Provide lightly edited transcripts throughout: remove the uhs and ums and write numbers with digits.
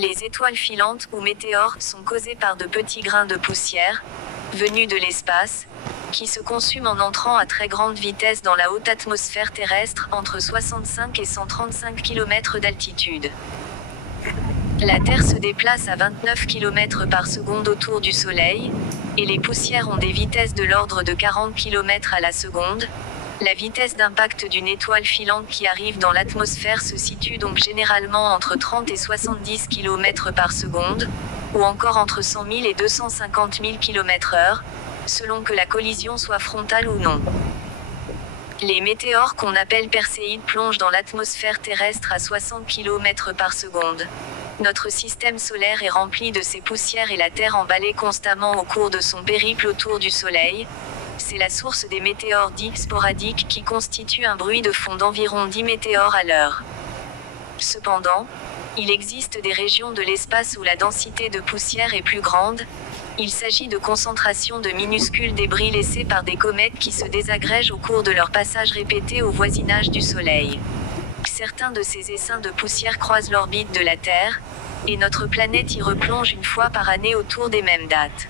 Les étoiles filantes ou météores sont causées par de petits grains de poussière, venus de l'espace, qui se consument en entrant à très grande vitesse dans la haute atmosphère terrestre, entre 65 et 135 km d'altitude. La Terre se déplace à 29 km par seconde autour du Soleil, et les poussières ont des vitesses de l'ordre de 40 km à la seconde. La vitesse d'impact d'une étoile filante qui arrive dans l'atmosphère se situe donc généralement entre 30 et 70 km par seconde, ou encore entre 100 000 et 250 000 km/h, selon que la collision soit frontale ou non. Les météores qu'on appelle perséides plongent dans l'atmosphère terrestre à 60 km par seconde. Notre système solaire est rempli de ces poussières et la Terre emballée constamment au cours de son périple autour du Soleil. C'est la source des météores dits sporadiques qui constituent un bruit de fond d'environ 10 météores à l'heure. Cependant, il existe des régions de l'espace où la densité de poussière est plus grande. Il s'agit de concentrations de minuscules débris laissés par des comètes qui se désagrègent au cours de leur passage répété au voisinage du Soleil. Certains de ces essaims de poussière croisent l'orbite de la Terre, et notre planète y replonge une fois par année autour des mêmes dates.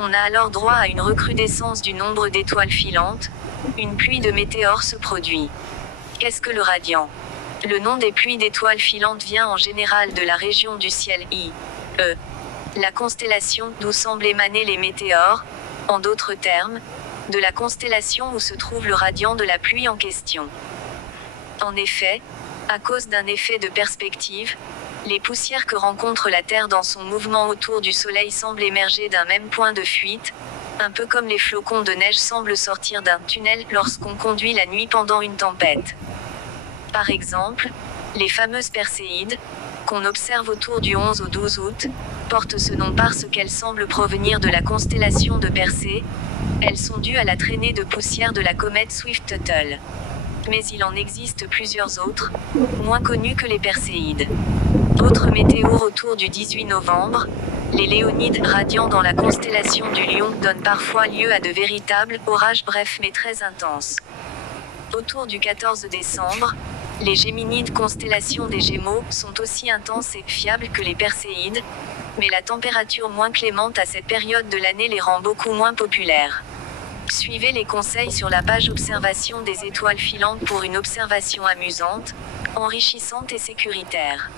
On a alors droit à une recrudescence du nombre d'étoiles filantes. Une pluie de météores se produit. Qu'est-ce que le radiant? Le nom des pluies d'étoiles filantes vient en général de la région du ciel Ie, la constellation d'où semblent émaner les météores, en d'autres termes, de la constellation où se trouve le radiant de la pluie en question. En effet, à cause d'un effet de perspective, les poussières que rencontre la Terre dans son mouvement autour du Soleil semblent émerger d'un même point de fuite, un peu comme les flocons de neige semblent sortir d'un tunnel lorsqu'on conduit la nuit pendant une tempête. Par exemple, les fameuses perséides, qu'on observe autour du 11 au 12 août, portent ce nom parce qu'elles semblent provenir de la constellation de Persée. Elles sont dues à la traînée de poussière de la comète Swift-Tuttle. Mais il en existe plusieurs autres, moins connus que les perséides. Autres météores autour du 18 novembre, les léonides radiants dans la constellation du Lion donnent parfois lieu à de véritables orages brefs mais très intenses. Autour du 14 décembre, les géminides constellation des Gémeaux sont aussi intenses et fiables que les perséides, mais la température moins clémente à cette période de l'année les rend beaucoup moins populaires. Suivez les conseils sur la page Observation des étoiles filantes pour une observation amusante, enrichissante et sécuritaire.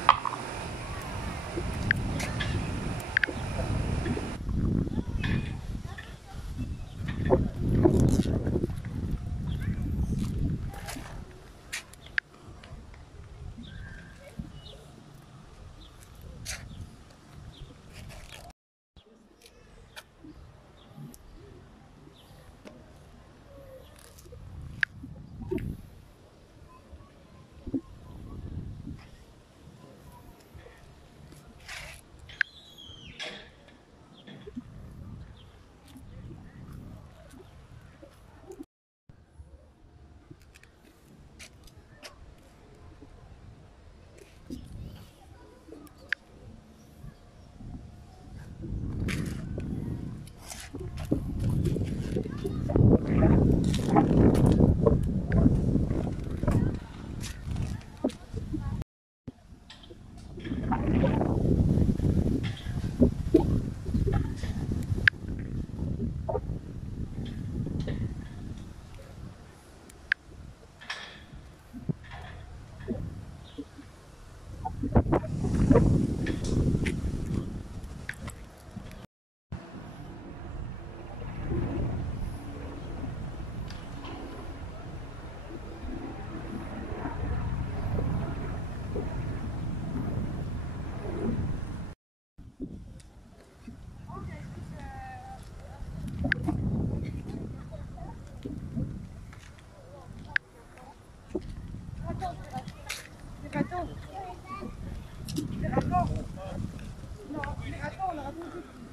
Les ratons, on a raconté.